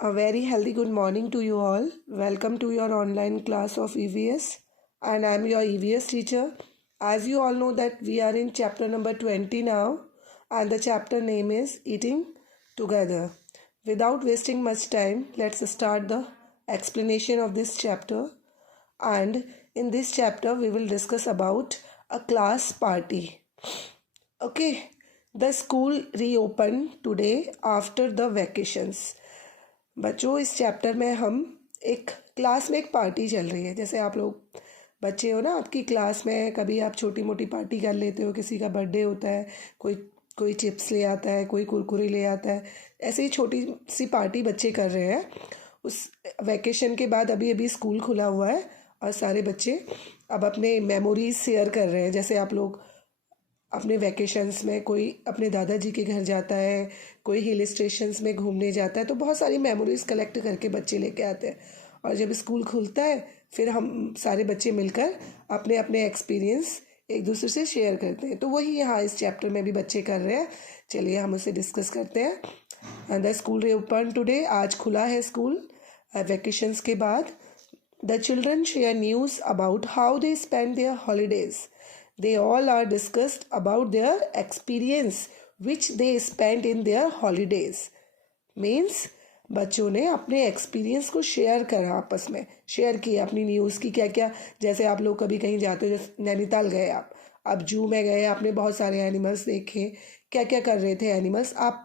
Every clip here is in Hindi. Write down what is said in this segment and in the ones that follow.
A very healthy good morning to you all. Welcome to your online class of EVS, and I am your EVS teacher. As you all know that we are in chapter number 20 now, and the chapter name is Eating Together. Without wasting much time, let's start the explanation of this chapter. And in this chapter we will discuss about a class party. Okay, the school reopened today after the vacations. बच्चों इस चैप्टर में हम एक क्लास में एक पार्टी चल रही है। जैसे आप लोग बच्चे हो ना, आपकी क्लास में कभी आप छोटी मोटी पार्टी कर लेते हो, किसी का बर्थडे होता है, कोई चिप्स ले आता है, कोई कुरकुरे ले आता है, ऐसे ही छोटी सी पार्टी बच्चे कर रहे हैं। उस वैकेशन के बाद अभी अभी स्कूल खुला हुआ है और सारे बच्चे अब अपने मेमोरीज शेयर कर रहे हैं। जैसे आप लोग अपने वैकेशंस में कोई अपने दादाजी के घर जाता है, कोई हिल स्टेशंस में घूमने जाता है, तो बहुत सारी मेमोरीज कलेक्ट करके बच्चे लेके आते हैं। और जब स्कूल खुलता है फिर हम सारे बच्चे मिलकर अपने अपने एक्सपीरियंस एक दूसरे से शेयर करते हैं। तो वही यहाँ इस चैप्टर में भी बच्चे कर रहे हैं। चलिए हम उसे डिस्कस करते हैं। द स्कूल रीओपन टुडे, आज खुला है स्कूल वैकेशंस के बाद। The children share news about how they spend their holidays. They all are discussed about their experience which they spent in their holidays. Means बच्चों ने अपने एक्सपीरियंस को शेयर करा, आपस में शेयर किया अपनी न्यूज़ की क्या क्या। जैसे आप लोग कभी कहीं जाते हो, जैसे नैनीताल गए आप जू में गए, आपने बहुत सारे एनिमल्स देखे, क्या क्या कर रहे थे एनिमल्स। आप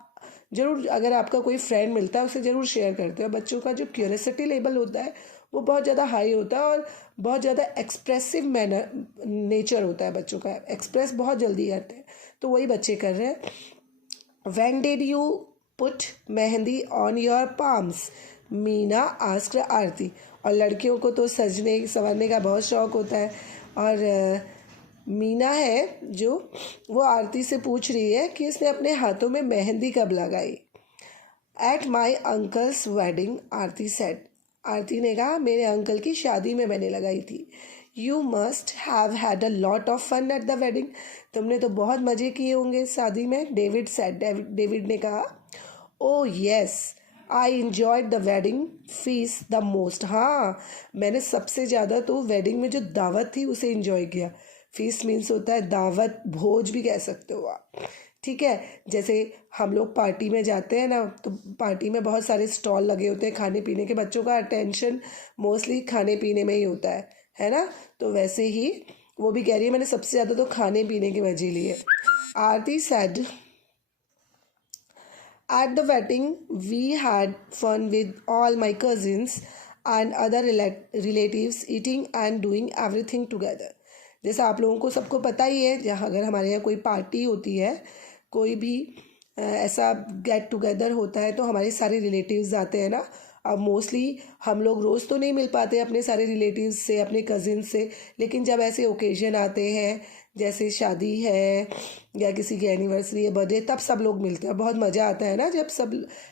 ज़रूर, अगर आपका कोई फ्रेंड मिलता है उसे ज़रूर शेयर करते हो। बच्चों का जो क्यूरियोसिटी लेवल होता है वो बहुत ज़्यादा हाई होता है और बहुत ज़्यादा एक्सप्रेसिव नेचर होता है बच्चों का, एक्सप्रेस बहुत जल्दी करते हैं। तो वही बच्चे कर रहे हैं। When did you put mehndi on your palms, Meena asked Aarti. और लड़कियों को तो सजने संवरने का बहुत शौक़ होता है, और मीना है जो, वो आरती से पूछ रही है कि इसने अपने हाथों में मेहंदी कब लगाई। At my uncle's wedding, Aarti said. Aarti ने कहा मेरे अंकल की शादी में मैंने लगाई थी। You must have had a lot of fun at the wedding. तुमने तो बहुत मज़े किए होंगे शादी में, डेविड सेड। डेविड ने कहा oh yes I enjoyed the wedding feast the most. हाँ, मैंने सबसे ज़्यादा तो वेडिंग में जो दावत थी उसे इन्जॉय किया। फीस्ट मीन्स होता है दावत, भोज भी कह सकते हो आप, ठीक है। जैसे हम लोग पार्टी में जाते हैं ना, तो पार्टी में बहुत सारे स्टॉल लगे होते हैं खाने पीने के। बच्चों का अटेंशन मोस्टली खाने पीने में ही होता है ना। तो वैसे ही वो भी कह रही है मैंने सबसे ज़्यादा तो खाने पीने के मजे लिए। Aarti said at the wedding we had fun with all my cousins and other relatives eating and doing everything together. जैसा आप लोगों को सबको पता ही है, जहाँ अगर हमारे यहाँ कोई पार्टी होती है, कोई भी ऐसा गेट टुगेदर होता है, तो हमारे सारे रिलेटिव्स आते हैं ना। अब मोस्टली हम लोग रोज़ तो नहीं मिल पाते अपने सारे रिलेटिव्स से, अपने कज़िन से, लेकिन जब ऐसे ओकेजन आते हैं, जैसे शादी है या किसी की एनिवर्सरी है, बर्थडे, तब सब लोग मिलते हैं। बहुत मज़ा आता है ना जब सब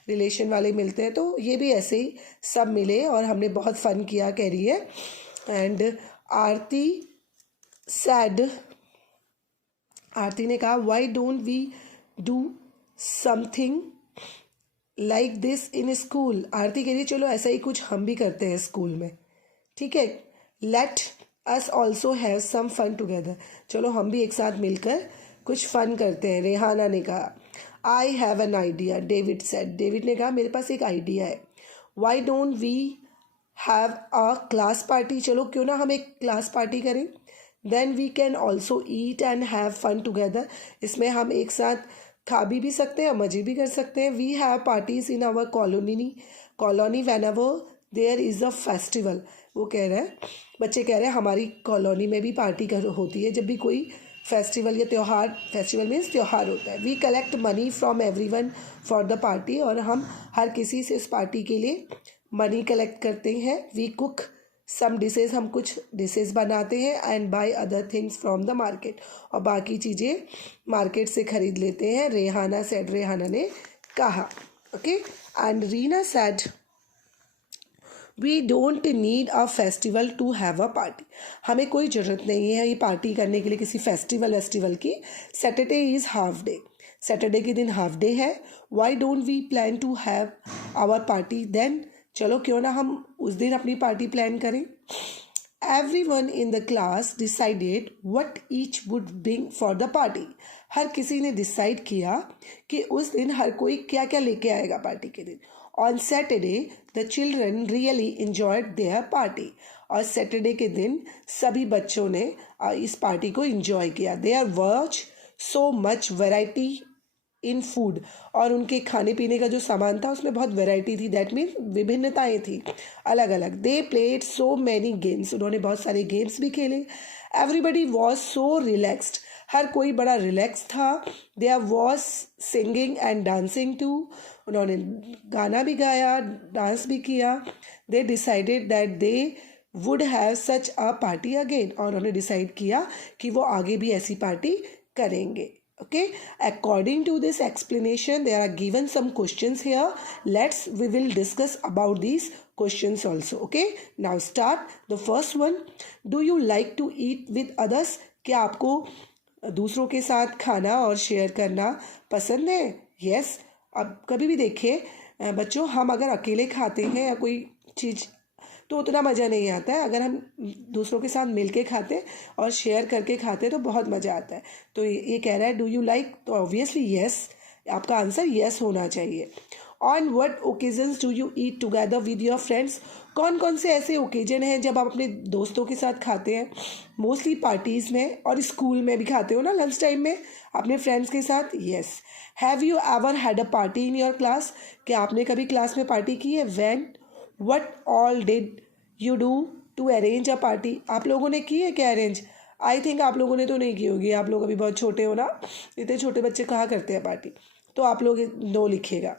रिलेशन वाले मिलते हैं। तो ये भी ऐसे ही सब मिले और हमने बहुत फ़न किया, कह रही है। एंड आरती ने कहा why don't we do something like this in school. Aarti कह रही चलो ऐसा ही कुछ हम भी करते हैं स्कूल में, ठीक है। Let us also have some fun together. चलो हम भी एक साथ मिलकर कुछ फन करते हैं। रेहाना ने कहा I have an idea, David said. David ने कहा मेरे पास एक आइडिया है। Why don't we have a class party. चलो क्यों ना हम एक क्लास पार्टी करें। Then we can also eat and have fun together. इसमें हम एक साथ खा भी सकते हैं, मज़े भी कर सकते हैं। We have parties in our colony whenever there is a festival. वो कह रहे हैं, बच्चे कह रहे हैं हमारी कॉलोनी में भी पार्टी होती है जब भी कोई फेस्टिवल या त्यौहार, फेस्टिवल मीन्स त्यौहार होता है। We collect money from everyone for the party. और हम हर किसी से उस पार्टी के लिए मनी कलेक्ट करते हैं। वी कुक सम डिशेज़, हम कुछ डिशेज़ बनाते हैं। And by other things from the market, और बाकी चीज़ें मार्केट से ख़रीद लेते हैं। रेहाना सेड, रेहाना ने कहा, okay. And Reena said we don't need a festival to have a party. हमें कोई ज़रूरत नहीं है ये पार्टी करने के लिए किसी फेस्टिवल की। Saturday is half day, Saturday के दिन हाफ डे है। Why don't we plan to have our party then, चलो क्यों ना हम उस दिन अपनी पार्टी प्लान करें. Everyone in the class decided what each would bring for the party. हर किसी ने डिसाइड किया कि उस दिन हर कोई क्या क्या लेके आएगा पार्टी के दिन. On Saturday, the children really enjoyed their party. और सैटरडे के दिन सभी बच्चों ने इस पार्टी को enjoy किया. There was so much variety in food, और उनके खाने पीने का जो सामान था उसमें बहुत वैरायटी थी. दैट मीन विभिन्नताएं थी, अलग अलग. They played so many games, उन्होंने बहुत सारे गेम्स भी खेले. एवरीबडी वॉज सो रिलैक्सड, हर कोई बड़ा रिलैक्स था. There was singing and dancing too, उन्होंने गाना भी गाया, डांस भी किया. They decided that they would have such a party again, और उन्होंने डिसाइड किया कि वो आगे भी ऐसी पार्टी करेंगे. Okay, according to this explanation there are given some questions here. We will discuss about these questions also. Okay, now start. The first one, do you like to eat with others? क्या आपको दूसरों के साथ खाना और शेयर करना पसंद है? Yes. अब कभी भी देखिए बच्चों, हम अगर अकेले खाते हैं या कोई चीज़ तो उतना मज़ा नहीं आता है. अगर हम दूसरों के साथ मिल के खाते और शेयर करके खाते तो बहुत मज़ा आता है. तो ये कह रहा है डू यू लाइक, तो ऑब्वियसली येस, आपका आंसर येस होना चाहिए. On what occasions do you eat together with your friends? कौन कौन से ऐसे ओकेजन हैं जब आप अपने दोस्तों के साथ खाते हैं? मोस्टली पार्टीज़ में, और स्कूल में भी खाते हो ना लंच टाइम में अपने फ्रेंड्स के साथ. Yes. Have you ever had a party in your class? क्या आपने कभी क्लास में पार्टी की है? When, What all did you do to arrange a party? आप लोगों ने की है क्या अरेंज? आई थिंक आप लोगों ने तो नहीं की होगी, आप लोग अभी बहुत छोटे हो ना, इतने छोटे बच्चे कहाँ करते हैं पार्टी. तो आप लोग नो लिखिएगा.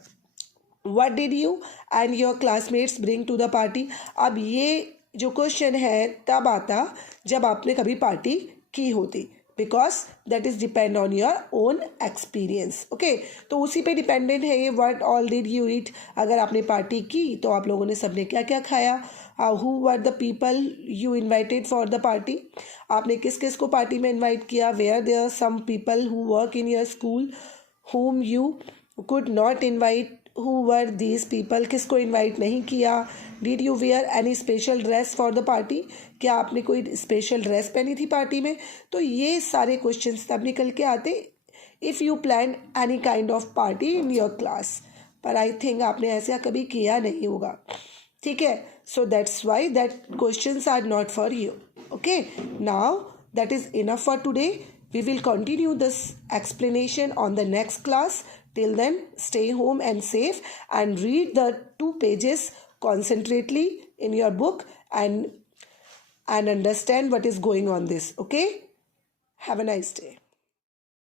What did you and your classmates bring to the party? अब ये जो क्वेश्चन है तब आता जब आपने कभी पार्टी की होती, because that is depend on your own experience. Okay, तो उसी पे डिपेंडेंट है ये. What all did you eat? अगर आपने पार्टी की तो आप लोगों ने सबने क्या क्या खाया. Who were the people you invited for the party? आपने किस किस को पार्टी में इन्वाइट किया. Were there some people who work in your school whom you could not invite? Who were these people? किसको इन्वाइट नहीं किया. Did you wear any special dress for the party? क्या आपने कोई स्पेशल ड्रेस पहनी थी पार्टी में? तो ये सारे क्वेश्चंस तब निकल के आते if you plan any kind of party in your class. पर आई थिंक आपने ऐसा कभी किया नहीं होगा. ठीक है, so that's why that questions are not for you. Okay, now that is enough for today. We will continue this explanation on the next class. Till then, stay home and safe, and read the 2 pages concentrately in your book and understand what is going on this. Okay? Have a nice day.